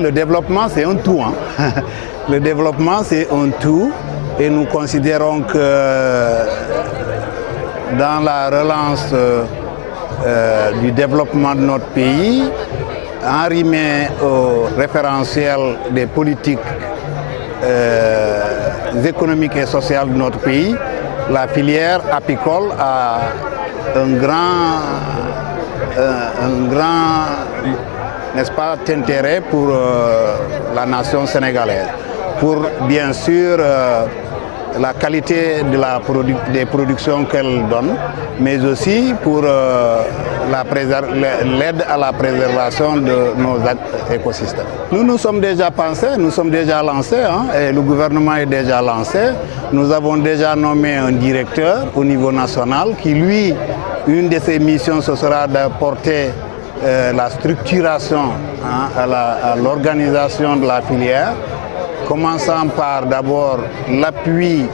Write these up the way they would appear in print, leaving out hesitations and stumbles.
le développement, c'est un tout. Le développement, c'est un tout. Et nous considérons que dans la relance du développement de notre pays, arrimé au référentiel des politiques économiques et sociales de notre pays, la filière apicole a un grand n'est-ce pas, intérêt pour la nation sénégalaise, pour bien sûr la qualité de des productions qu'elle donne, mais aussi pour l'aide à la préservation de nos écosystèmes. Nous nous sommes déjà pensés, nous sommes déjà lancés, et le gouvernement est déjà lancé. Nous avons déjà nommé un directeur au niveau national qui, lui, une de ses missions, ce sera d'apporter la structuration à l'organisation de la filière, commençant par d'abord l'appui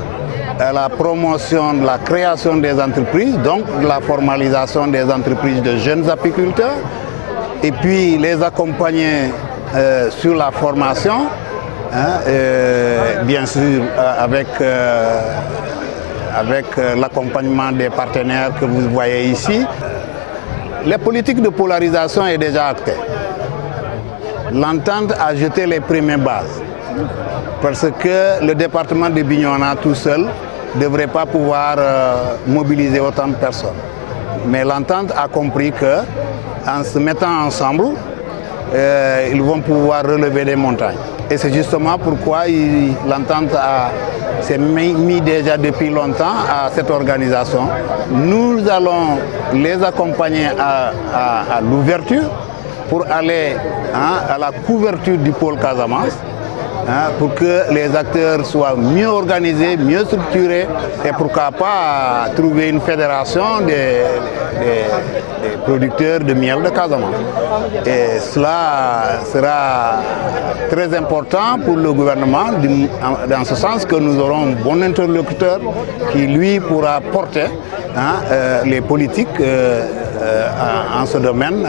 à la promotion de la création des entreprises, donc de la formalisation des entreprises de jeunes apiculteurs, et puis les accompagner sur la formation, bien sûr avec l'accompagnement des partenaires que vous voyez ici. La politique de polarisation est déjà actée. L'entente a jeté les premières bases. Parce que le département de Bignona tout seul ne devrait pas pouvoir mobiliser autant de personnes. Mais l'entente a compris qu'en se mettant ensemble, ils vont pouvoir relever des montagnes. Et c'est justement pourquoi l'entente s'est mis déjà depuis longtemps à cette organisation. Nous allons les accompagner à l'ouverture pour aller à la couverture du pôle Casamance, pour que les acteurs soient mieux organisés, mieux structurés et pourquoi pas trouver une fédération des producteurs de miel de Casamance. Et cela sera très important pour le gouvernement dans ce sens que nous aurons un bon interlocuteur qui lui pourra porter les politiques en ce domaine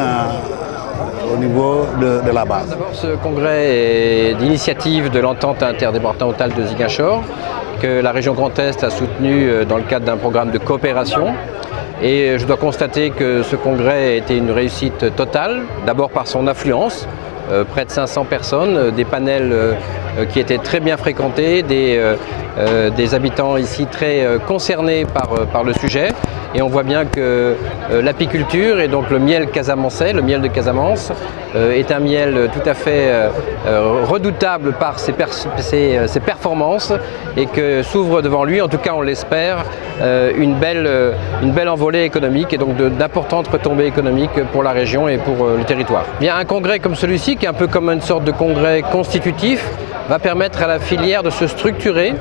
au niveau de la base. D'abord, ce congrès est d'initiative de l'entente interdépartementale de Ziguinchor que la région Grand Est a soutenu dans le cadre d'un programme de coopération. Et je dois constater que ce congrès a été une réussite totale, d'abord par son affluence, près de 500 personnes, des panels qui étaient très bien fréquentés, des habitants ici très concernés par le sujet. Et on voit bien que l'apiculture et donc le miel casamançais, le miel de Casamance, est un miel tout à fait redoutable par ses performances et que s'ouvre devant lui, en tout cas on l'espère, une belle envolée économique et donc d'importantes retombées économiques pour la région et pour le territoire. Bien, un congrès comme celui-ci, qui est un peu comme une sorte de congrès constitutif, va permettre à la filière de se structurer.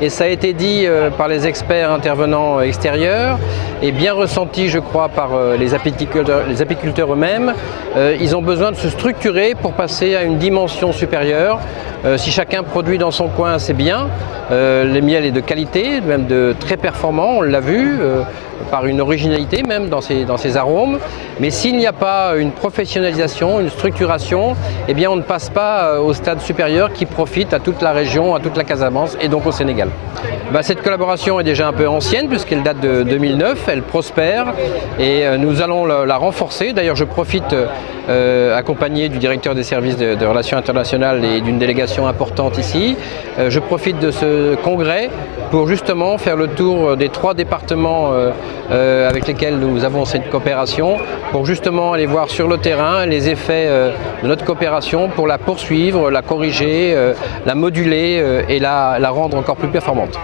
Et ça a été dit par les experts intervenants extérieurs et bien ressenti, je crois, par les apiculteurs eux-mêmes. Ils ont besoin de se structurer pour passer à une dimension supérieure. Si chacun produit dans son coin, c'est bien. Le miel est de qualité, même de très performant, on l'a vu, par une originalité même dans ses arômes. Mais s'il n'y a pas une professionnalisation, une structuration, eh bien on ne passe pas au stade supérieur qui profite à toute la région, à toute la Casamance et donc au Sénégal. Cette collaboration est déjà un peu ancienne puisqu'elle date de 2009, elle prospère et nous allons la renforcer. D'ailleurs, je profite, accompagné du directeur des services de relations internationales et d'une délégation importante ici, je profite de ce congrès pour justement faire le tour des 3 départements avec lesquels nous avons cette coopération, pour justement aller voir sur le terrain les effets de notre coopération pour la poursuivre, la corriger, la moduler et la rendre encore plus performante.